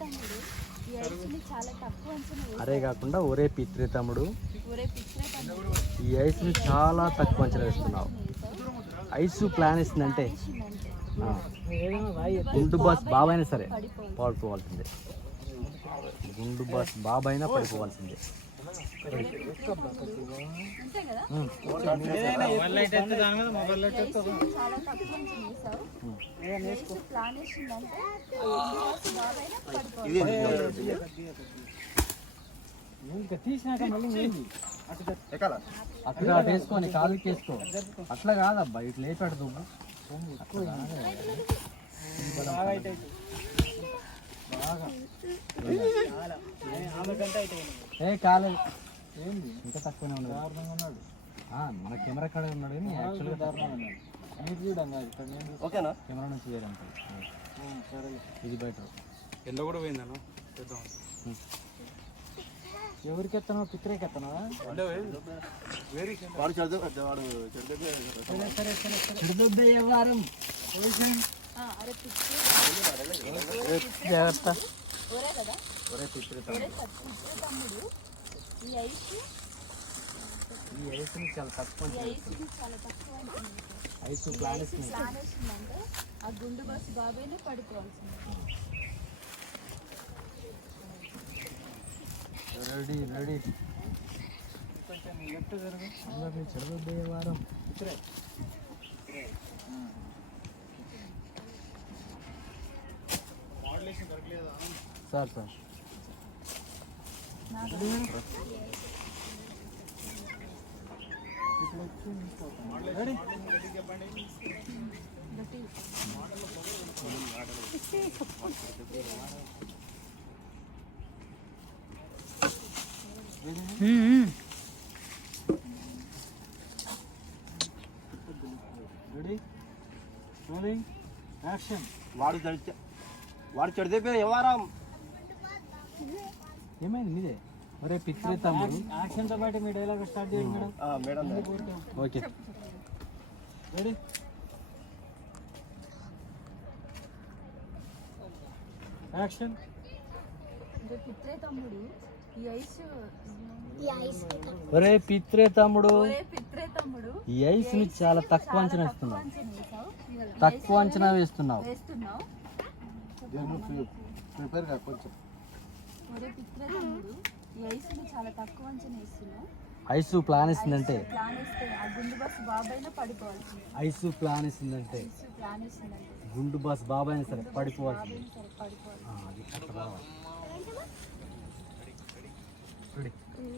తమ్ముడు. ఈ ఐస్ని చాలా తక్కువ అంచనా వేశావు. అరే కాకుండా ఒరే పిత్రే తమ్ముడు. ఒరే పిచ్చరే తమ్ముడు. ఈ ఐస్ని చాలా తక్కువ అంచనా వేస్తున్నావు. ఐస్ ప్లాన్ ఇస్తుందంటే ఆ, గుండు బాస్ బాబైనా సరే పడిపోవాల్సిందే గుండు బాస్ బాబైనా పడిపోవాల్సిందే. అంతే కదా అట్లా వేసుకొని కాలుకి వేసుకో అట్లా కాదబ్బా ఇట్లా లేపాడు బాగా ఏ కాలేదు. ఏంది? ఇంకా తక్కువనే ఉన్నాడు. ఆ, మన కెమెరా కాడ ఉన్నాడు కానీ యాక్చువల్గా మీరు చూడండి ఓకేనా? కెమెరా నుంచి వేరే ఉంటుంది ఇది బయట. ఎండ కూడా పోయిందన్న చేద్దాం. ఎవరికి ఎత్తనో పోయింది వేరే వాడు వారం జాగ్రత్త ఒరే కదా ఒరే పిత్రే ఒరే తప్- పిచ్చరే తమ్ముడు. ఈ ఐస్? ఈ ఐస్ని చాలా తక్కువ ఈ ఐస్ని చాలా తక్కువ. ఐస్ ఐస్ వేసిందంటే ఆ గుండు బస్సు బాబాయ్నే పడిపోవాల్సింది రెడీ రెడీ. అందరినీ చిరుదొబ్బే వారం. Sir sir. వాడు చెడు వాడు చెడితే వ్యవహారం ఏమైంది మీదే? ఒరే పిత్రే తమ్ముడు యాక్షన్తో పాటు మీ డైలాగ్ స్టార్ట్ చేయండి మేడం. ఆ, మేడం ఓకే. రెడీ యాక్షన్ పిత్రే తమ్ముడు ఈ ఐస్ ఒరే పిత్రే తమ్ముడు ఒరే పిత్రే తమ్ముడు ఈ ఐస్ని చాలా తక్కువ అంచనా తక్కువ వేస్తున్నావు తక్కువ అంచనా వేస్తున్నావు. ప్రిపేర్గా కొంచెం. ఒరే ఈ చాలా తక్కువ అంచనా ఐస్ ప్లాన్ ఇస్తుందంటే. ప్లాన్ వేస్తే ఆ గుండు బస్సు బాబాయ్నే పడిపోవాల్సింది. ఐస్ ప్లాన్ ఇస్తుందంటే. ఐస్ ప్లాన్ వేసిందంటే గుండు బాస్ బాబాయ్ సరే పడిపోవాల్సింది. బాబాయ్ని సరే పడిపోవాలి ఆ, అది అట్లా రావాలి. రెడీ.